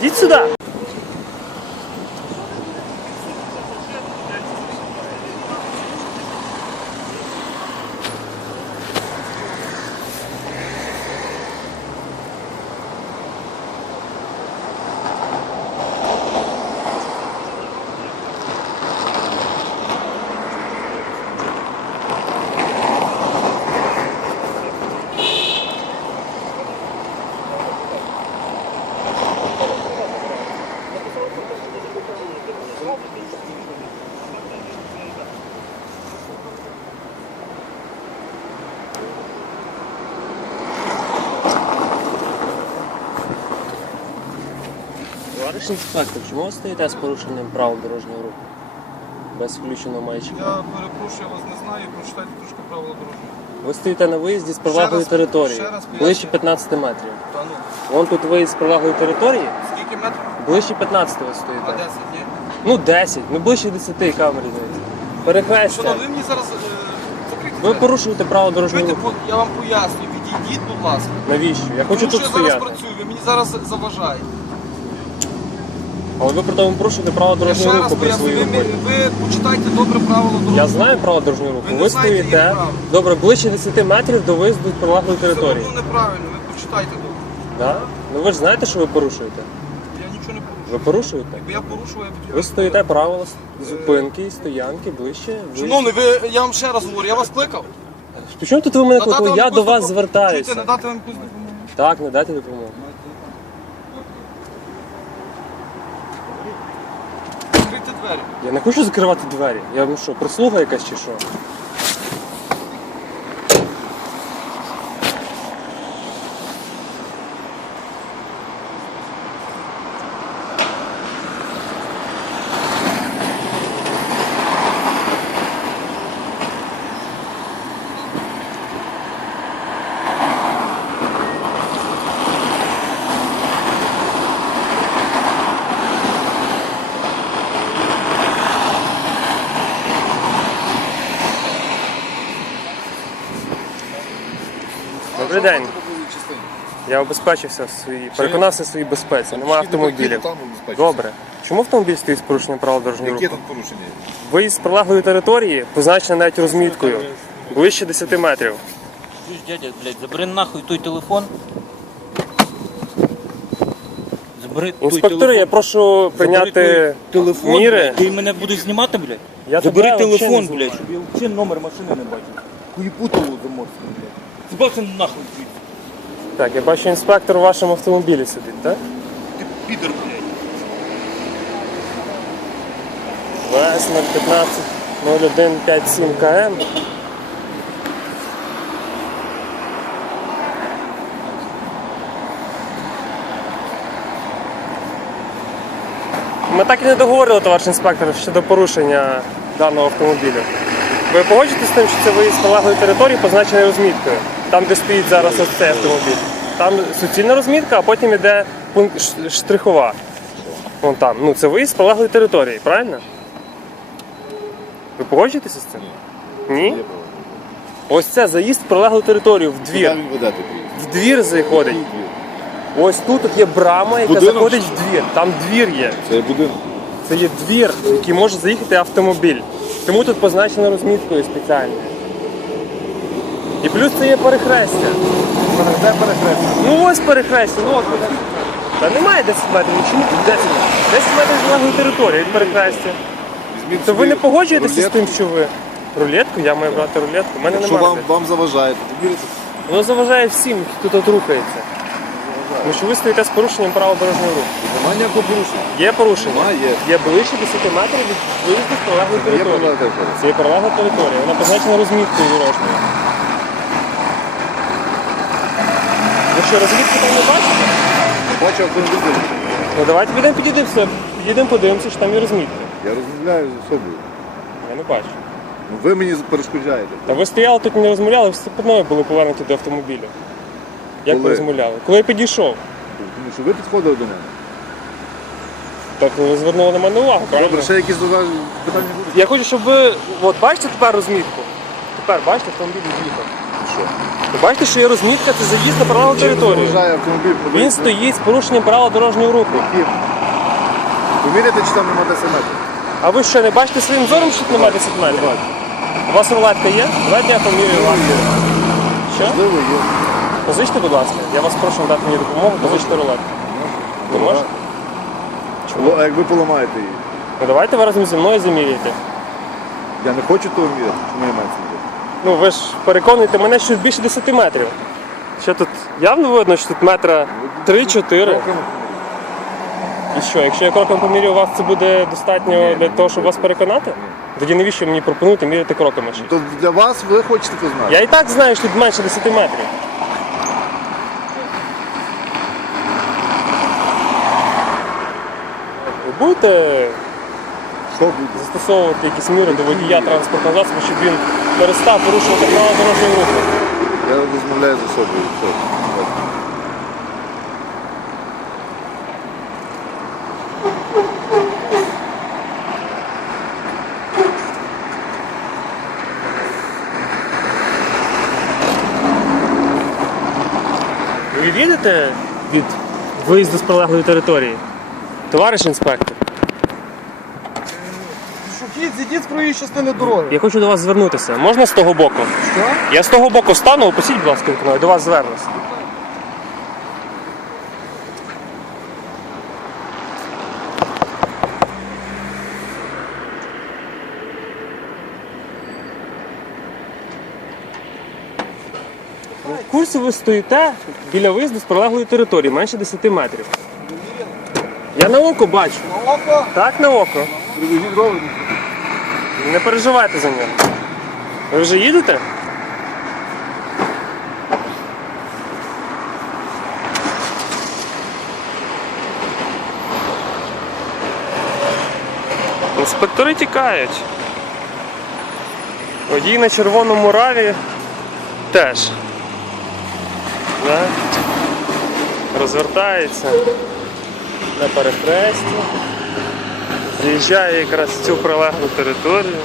Йдіть сюди. Товариш інспектор, чому ви стоїте з порушенням правил дорожнього руху? Без включеного маячка. Я перепрошую, я вас не знаю, прочитайте трошки правила дорожнього. Ви стоїте на виїзді з раз- території. ще раз пояснюю. Ближче 15 метрів. Та ну, Вон тут виїзд з прилеглої території, скільки метрів? ближче 15 ви А стоїте. 10 є? Ну 10, ну ближче 10 камер різниця. Перехрестя. Шановні, ви мені зараз е, закрийте Ви двері. порушуєте право дорожнього Чуєте, руху. я вам пояснюю, відійдіть, будь ласка. Навіщо? Я хочу Тому тут що я зараз стояти. працюю, ви мені зараз заважаєте. Але ви при тому порушуєте право Я дорожнього раз руху при пояснюю, своїй ви, роботі. ви почитайте добре правила дорожнього. Я знаю право дорожнього руху. Ви Ви, знаєте їх стоїте. Добре, ближче 10 метрів до виїзду з прилеглої Все території. одно неправильно, ви почитайте добре. Да? Ну ви ж знаєте, що ви порушуєте? Я нічого не порушую. Ви порушуєте? Якби я порушував, я б Ви стоїте правила с- зупинки, стоянки, ближче. ви- Шановний, ви, я вам ще раз говорю, я вас кликав. Чому тут ви мене Надати кликали? вам Я якусь до вас допомогу? звертаюся. Чуєте, надати вам якусь допомогу? Так, надайте допомогу. Двері. Я не хочу закривати двері. Я ну що, прислуга якась чи що? День. Я обезпечився в своїй, переконався в своїй безпеці. Немає автомобілів. Добре. Чому автомобіль стоїть з порушенням правил дорожнього Яке руху? тут порушення? Виїзд з прилеглої території позначено навіть розміткою. Ближче 10 метрів. Чуєш, дядя, блядь, забери нахуй той телефон. Забери той Інспектори, телефон. я прошу прийняти телефон, міри. блядь. Ти мене будеш знімати, блядь? Я Забери взагалі телефон, не блядь, знімаю. щоб я взагалі номер машини не бачив. Хуєпутову заморську, блядь. Збався нахуй звідси. Так, я бачу, інспектор в вашому автомобілі сидить, так? Ти підер, блядь. ВС 015 0157 КМ. Ми так і не договорили, товариш інспектор, щодо порушення даного автомобіля. Ви погоджуєтесь з тим, що це виїзд з прилеглої території позначений розміткою, там, де стоїть зараз ось цей автомобіль. Там суцільна розмітка, а потім йде пункт штрихова. Вон там. Ну, це виїзд з прилеглої території, правильно? Ви погоджуєтеся з цим? Ні? Ось це заїзд в прилеглу територію, в двір. В двір заходить. Ось тут от є брама, яка Будинок заходить чи в двір. Там двір є. Це будинок. Це є двір, в який може заїхати автомобіль. Тому тут позначено розміткою спеціальною. І плюс це є перехрестя. Де перехрестя? Ну ось перехрестя, ну от. Та немає 10 метрів, ну чому тут 10 метрів? 10 метрів злеглої території від перехрестя. То ви не погоджуєтеся з тим, що ви. Рулетку? Я маю брати рулетку. У мене Якщо немає. вам, вам заважає, то вірите. Воно заважає всім, хто тут рухається. Тому що ви стоїте з порушенням правил дорожнього руху. Немає ніякого порушення. Є порушення? Немає. Є ближче 10 метрів від виїзду з прилеглої території. території. Це є прилегла територія. Вона позначена розміткою дорожньою. Ви що, розмітку там не бачите? Бачу автомобіль. Ну давайте підемо підійдемося, підійдемо подивимося, що там є розмітка. Я розмовляю з особою. Я не бачу. Ну, ви мені перешкоджаєте. Та ви стояли тут не розмовляли, ви степною були повернуті до автомобіля. Як ви Коли? розмовляли? Коли я підійшов, Тому що ви підходили до мене. так ви звернули на мене увагу, правильно? Добре, ще якісь заваж- питання будуть? Я хочу, щоб ви. От бачите тепер розмітку? Тепер бачите, автомобіль з'їхав. Що? Ви Бачите, що є розмітка, це заїзд на прилеглу територію. Заважає автомобіль. Він стоїть з порушенням правил дорожнього руху. Яким? Поміряйте, чи там нема 10 метрів. А ви що, не бачите своїм зором, що тут немає 10 метрів? У вас рулетка є? Давайте я помірюю вас. Що? Можливо, є. Позичте, будь ласка. Я вас прошу надати мені допомогу, позичте рулетку. Ви можете? Ло- А як ви поламаєте її? Ну давайте ви разом зі мною заміряєте. Я не хочу того міряти. Чому я маю це міряти? Ну ви ж переконуєте мене, що більше 10 метрів. Що тут явно видно, що тут метра 3-4. І що, якщо я кроком помірю вас, це буде достатньо для того, щоб вас переконати? Тоді навіщо мені пропонуєте міряти кроками ще? То для вас ви хочете це знати? Я і так знаю, що тут менше 10 метрів. Ви будете? Застосовувати якісь міри до водія транспортного засобу, щоб він перестав порушувати правила дорожнього руху? Я розмовляю з особою. Все. Ви відійдете від виїзду з прилеглої території? Товариш інспектор, Шухіть, зійдіть з проїжджої частини дороги. я хочу до вас звернутися. Можна з того боку? Що? Я з того боку стану, опустіть, будь ласка, вікно, я до вас звернусь. В курсі ви стоїте біля виїзду з прилеглої території, менше 10 метрів. Я на око бачу. На око. Так, на око. Привезіть ровер. Не переживайте за нього. Ви вже їдете? Інспектори тікають. Водій на червоному раві теж. Да? Розвертається на перехресті. Заїжджає якраз в цю прилеглу територію.